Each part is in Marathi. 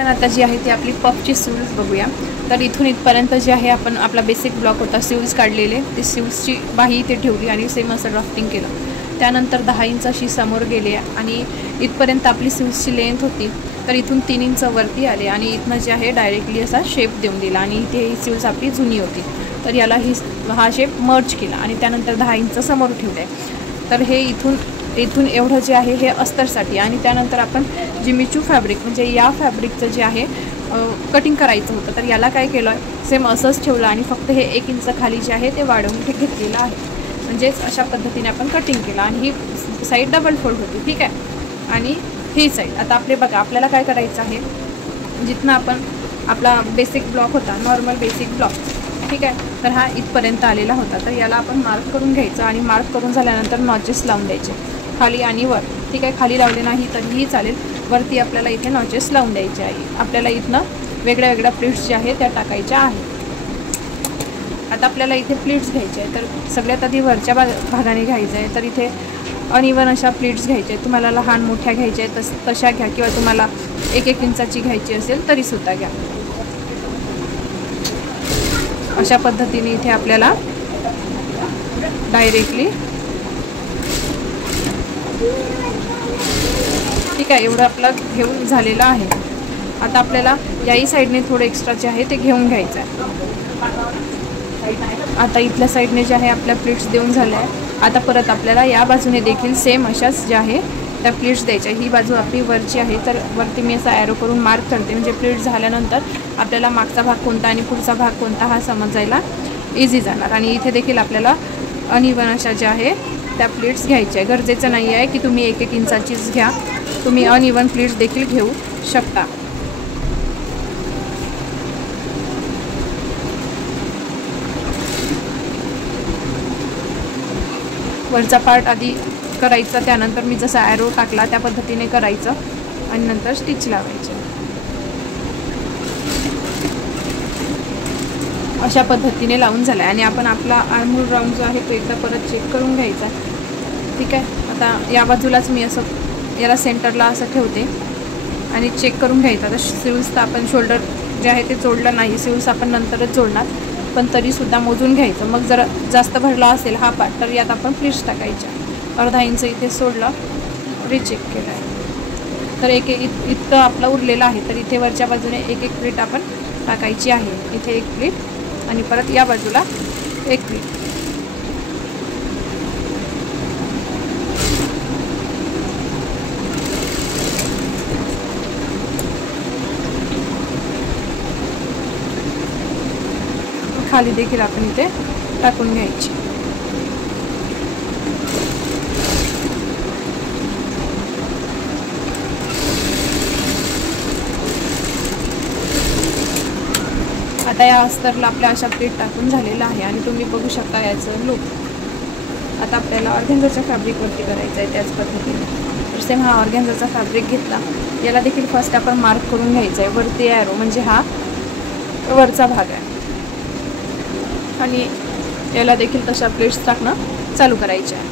पण आता जी आहे ती आपली पफची स्लीव्ज बघूया। तर इथून इथपर्यंत जे आहे आपण आपला बेसिक ब्लॉक होता स्लीव्ज काढलेले, ती स्लीव्जची बाही इथे ठेवली आणि सेम असं ड्राफ्टिंग केलं। त्यानंतर 10 इंच अशी समोर गेले आणि इथपर्यंत आपली स्लीव्जची लेंथ होती। तर इथून 3 इंच वरती आले आणि इथनं जे आहे डायरेक्टली असा शेप देऊन दिला आणि इथे ही स्लीव्ज आपली जुनी होती, तर याला हा शेप मर्ज केला आणि त्यानंतर 10 इंच समोर ठेवले। तर हे इथून एवढं जे आहे हे अस्तरसाठी आणि त्यानंतर आपण जिमीचू फॅब्रिक म्हणजे या फॅब्रिकचं जे आहे कटिंग करायचं होतं। तर याला काय केलं सेम असंच ठेवलं आणि फक्त हे 1 इंच खाली जे आहे ते वाढवून घेतलेलं आहे। म्हणजेच अशा पद्धतीने आपण कटिंग केलं आणि ही साईड डबल फोल्ड होती, ठीक आहे। आणि ही साईड आता आपले बघा आपल्याला काय करायचं आहे, जिथनं आपण आपला बेसिक ब्लॉक होता नॉर्मल बेसिक ब्लॉक, ठीक आहे, तर हा इथपर्यंत आलेला होता। तर याला आपण मार्क करून घ्यायचं आणि मार्क करून झाल्यानंतर नॉचेस लावून द्यायचे खाली आणि वर, ठीक आहे। खाली लावले नाही तरीही चालेल, वरती आपल्याला इथे नॉचेस लावून द्यायचे आहे। आपल्याला इथनं वेगळ्या वेगळ्या प्लीट्स ज्या आहेत त्या टाकायच्या आहेत। आता आपल्याला इथे प्लीट्स घ्यायचे आहे, तर सगळ्यात आधी वरच्या भागाने घ्यायचं आहे। तर इथे अनइवन अशा प्लीट्स घ्यायच्या आहेत, तुम्हाला लहान मोठ्या घ्यायच्या आहेत तशा घ्या किंवा तुम्हाला 1-1 इंचाची घ्यायची असेल तरीसुद्धा घ्या। अशा पद्धतीने इथे आपल्याला डायरेक्टली, ठीक आहे, एवढं आपलं घेऊन झालेलं आहे। आता आपल्याला याही साईडने थोडं एक्स्ट्रा जे आहे ते घेऊन घ्यायचं आहे। आता इथल्या साईडने जे आहे आपल्या प्लीट्स देऊन झाल्या आहे। आता परत आपल्याला या बाजूने देखील सेम अशाच ज्या आहे त्या प्लीट्स द्यायच्या। ही बाजू आपली वरची आहे, तर वरती मी असा ॲरो करून मार्क करते, म्हणजे प्लीट्स झाल्यानंतर आपल्याला मागचा भाग कोणता आणि पुढचा भाग कोणता हा समजायला इझी जाणार। आणि इथे देखील आपल्याला अनइवन अशा ज्या आहे त्या प्लीट्स घ्यायच्या आहे। गरजेचं नाही आहे की तुम्ही 1-1 इंचाचीच घ्या, तुम्ही अनइवन प्लीट्स देखील घेऊ शकता। वरचा पार्ट आधी करायचा, त्यानंतर मी जसा ॲरो टाकला त्या पद्धतीने करायचं आणि नंतर स्टिच लावायचे। अशा पद्धतीने लावून झालं आणि आपण आपला आर्महोल राऊंड जो आहे तो एकदा परत चेक करून घ्यायचा, ठीक आहे। आता या बाजूलाच मी असं याला सेंटरला असं ठेवते आणि चेक करून घ्यायचं। आता स्लीव्ज तर आपण शोल्डर जे आहे ते जोडलं नाही, स्लीव्ज आपण नंतरच जोडणार, पण तरीसुद्धा मोजून घ्यायचं। मग जर जास्त भरला असेल हा पार्ट तर यात आपण प्लीट्स टाकायच्या। अर्धा इंच इथे सोडलं, रिचेक केलं आहे, तर इतकं आपलं उरलेलं आहे। तर इथे वरच्या बाजूने 1-1 प्लीट आपण टाकायची आहे। इथे 1 प्लीट आणि परत या बाजूला 1 प्लीट। खाली देखील आपण इथे टाकून घ्यायची। आता या अस्तरला आपल्या अशा प्लेट टाकून झालेलं आहे आणि तुम्ही बघू शकता याचं लुक। आता आपल्याला ऑर्गेन्झाच्या फॅब्रिकवरती करायचं आहे त्याच पद्धतीने। तर सेम हा ऑर्गेन्झाचा फॅब्रिक घेतला, याला देखील फर्स्ट आपण मार्क करून घ्यायचं आहे। वरती ॲरो म्हणजे हा वरचा भाग आहे आणि याला देखील तशा प्लेट्स टाकणं चालू करायचे आहे,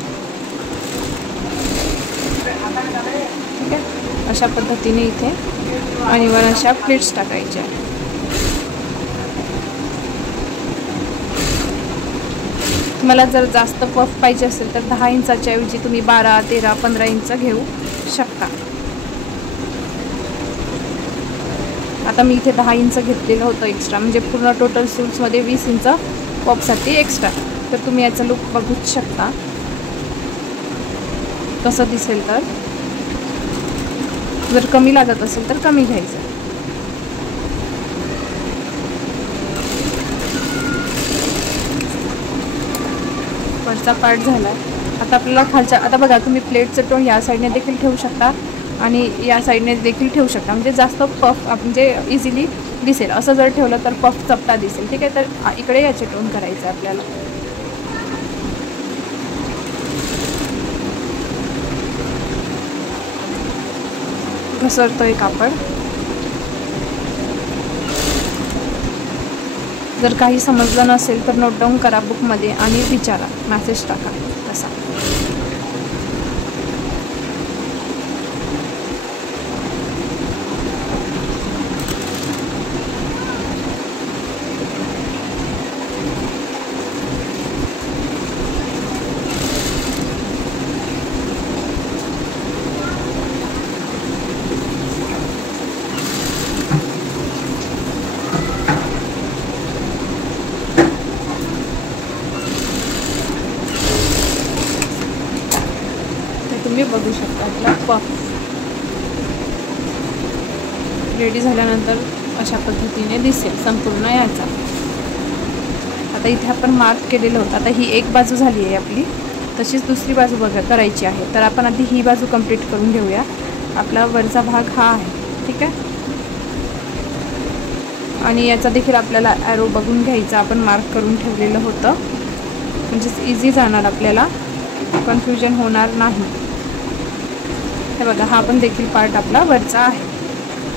ठीक आहे। अशा पद्धतीने इथे आणि वर अशा प्लेट्स टाकायच्या। तुम्हाला जर जास्त पफ पाहिजे असेल तर 10 इंचाच्या ऐवजी तुम्ही 12, 13, 15 इंच घेऊ शकता। आता मी इथे 10 इंच घेतलेलं होतं एक्स्ट्रा, म्हणजे पूर्ण टोटल स्लीव्समध्ये 20 इंच पफसाठी एक्स्ट्रा। तर तुम्ही याचा लुक बघूच शकता कसं दिसेल। तर जर कमी लागत असेल तर कमी घ्यायचं। वरचा पार्ट झाला आहे। आता आपल्याला खालच्या, आता बघा तुम्ही प्लेटचं टोन या साईडने देखील ठेवू शकता आणि या साईडने देखील ठेवू शकता, म्हणजे जास्त पफ म्हणजे इझिली दिसेल। असं जर ठेवलं तर पफ चपटा दिसेल, ठीक आहे। तर इकडे याचे टोन करायचं आहे आपल्याला। घसरतोय कापड। जर काही समजलं नसेल तर नोट डाऊन करा बुकमध्ये आणि विचारा, मेसेज टाका तसा। रेडी झाल्यानंतर अशा पद्धतीने दिसेल संपूर्ण याचा. आता इथे आपण मार्क केलेलं होतं. आता ही एक बाजू झाली आहे आपली, तशीच दुसरी बाजू बघा करायची आहे. तर आपण आधी ही बाजू कंप्लीट करून घेऊया. आपला वरचा भाग हा आहे, ठीक आहे. आणि याचा देखील आपल्याला ॲरो बघून घ्यायचा, आपण मार्क करून ठेवलेलं होतं, म्हणजेच इझी जाणार, आपल्याला कन्फ्युजन होणार नाही. हे बघा, हा पण देखील पार्ट आपला वरचा आहे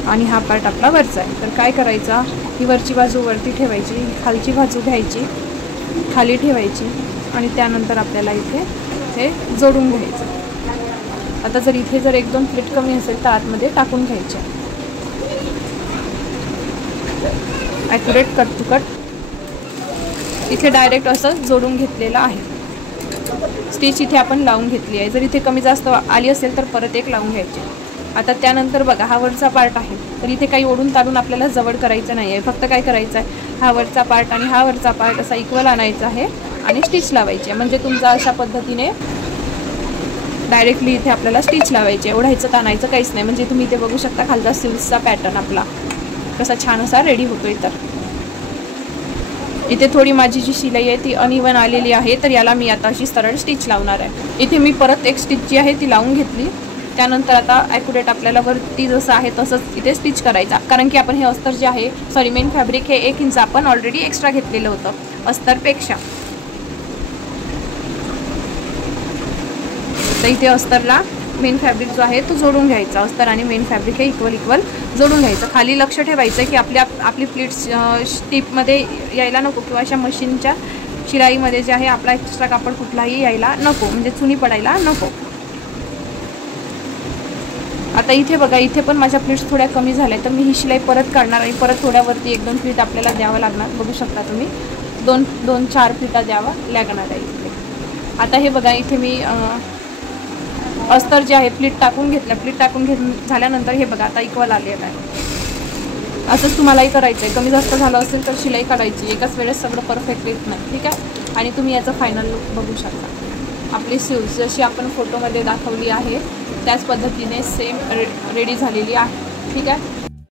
आणि हा पार्ट आपला वरचा आहे. तर काय करायचा, ही वरची बाजू वरती ठेवायची, खालची बाजू घ्यायची खाली ठेवायची आणि त्यानंतर आपल्याला इथे हे जोडून घ्यायचं. आता जर इथे जर 1-2 प्लेट कमी असेल तर आतमध्ये टाकून घ्यायच्या. ॲक्युरेट कट टू कट इथे डायरेक्ट असं जोडून घेतलेलं आहे. स्टिच इथे आपण लावून घेतली आहे. जर इथे कमी जास्त आली असेल तर परत एक लावून घ्यायची. आता त्यानंतर बघा, हा वरचा पार्ट आहे, तर इथे काही ओढून ताडून आपल्याला जवळ करायचं नाही आहे. फक्त काय करायचं आहे, हा वरचा पार्ट आणि हा वरचा पार्ट असा इक्वल आणायचा आहे आणि स्टिच लावायची आहे. म्हणजे तुमचा अशा पद्धतीने डायरेक्टली इथे आपल्याला स्टिच लावायची आहे. ओढायचं ताणायचं काहीच नाही. म्हणजे तुम्ही इथे बघू शकता खालचा स्लीव्सचा पॅटर्न आपला कसा छान असा रेडी होतोय. तर इथे थोडी माझी जी शिलाई आहे ती अनइवन आलेली आहे, तर याला मी आता अशी सरळ स्टिच लावणार आहे. इथे मी परत एक स्टिच जी आहे ती लावून घेतली. त्यानंतर आता ॲक्युरेट आपल्याला वरती जसं आहे तसंच इथे स्टिच करायचा. कारण की आपण हे अस्तर जे आहे मेन फॅब्रिक हे 1 इंच आपण ऑलरेडी एक्स्ट्रा घेतलेलं होतं अस्तरपेक्षा. तर इथे अस्तरला मेन फॅब्रिक जो आहे तो जोडून घ्यायचा. अस्तर आणि मेन फॅब्रिक हे इक्वल जोडून घ्यायचं. खाली लक्ष ठेवायचं की आपली प्लीट्स टिपमध्ये यायला नको किंवा अशा मशीनच्या शिलाईमध्ये जे आहे आपला एक्स्ट्रा कापड कुठलाही यायला नको, म्हणजे चुनी पडायला नको. आता इथे बघा, इथे पण माझ्या प्लीट्स थोड्या कमी झाल्या, तर मी ही शिलाई परत काढणार आणि परत थोड्यावरती 1-2 प्लीट आपल्याला द्यावं लागणार. बघू शकता तुम्ही 2-4 प्लीटा द्यावा लागणार आहे इथे. आता हे बघा, इथे मी अस्तर जे आहे प्लीट टाकून झाल्यानंतर हे बघा आता इक्वल आलेलं आहे. असंच तुम्हालाही करायचं आहे. कमी जास्त झालं असेल तर शिलाई काढायची, एकाच वेळेस सगळं परफेक्ट येत नाही, ठीक आहे. आणि तुम्ही याचा फायनल लुक बघू शकता. आपली स्लीव्स जशी आपण फोटोमध्ये दाखवली आहे त्याच पद्धतीने सेम रेडी झालेली आहे, ठीक आहे.